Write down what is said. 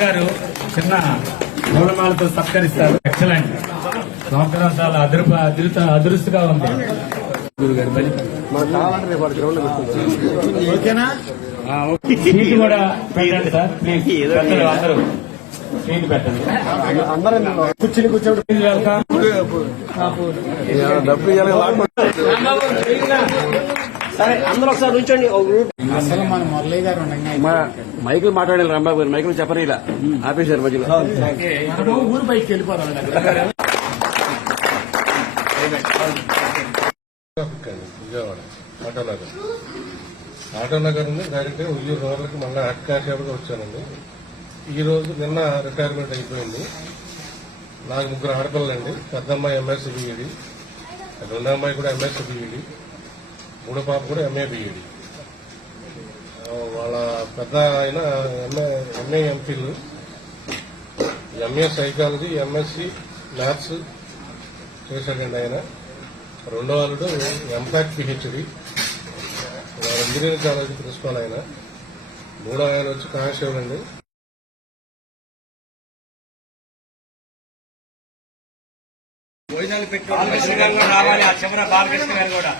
గారు చిన్న పూలమాలతో సత్కరిస్తారు. ఎక్సలెంట్ సంవత్సరం చాలా అదృప అదృత అదృష్టగా ఉంది. గురుగారు బలి ఓకేనా సీట్ కూడా పెట్టండి సార్ ప్లీజ్ పెద్దలు అందరూ. సీట్ పెట్టండి. డబ్బులు ఇవ్వాలి సరే అందరూ ఒకసారి గ్రూప్ అసలు మన మురళీ గారు మైకులు మాట్లాడాలి రాంబాబు గారు మైకులు చెప్పరు ఇలా. ఆపేశారు మధ్యలో. ఊరు బయటికి వెళ్ళిపోదాం విజయవాడ ఆటోనగర్ ఆటోనగర్ నుండి డైరెక్ట్గా ఉయ్యూరు రోడ్లకి మళ్ళీ హెడ్ కానిస్టేబుల్గా వచ్చానండి. ఈ రోజు నిన్న రిటైర్మెంట్ అయిపోయింది. నాకు ముగ్గురు ఆడపిల్లలండి. పెద్ద అమ్మాయి ఎంఎస్సీ బీఈడి. రెండో అమ్మాయి కూడా ఎంఎస్సీ బీఈడి. మూడో పాప కూడా ఎంఏ బిఈడి వాళ్ళ పెద్ద ఆయన MA MA MPhil MA psychology MSc maths చేశాడండి ఆయన. రెండో వాళ్ళు ఎంపాక్ పిహెచ్డి ఇంజనీరింగ్ కాలేజ్ ప్రిన్సిపాల్ ఆయన. మూడో ఆయన వచ్చి కానిస్టేబుల్ అండి రావాలి ఆ చివర బాలకృష్ణ గారు కూడా.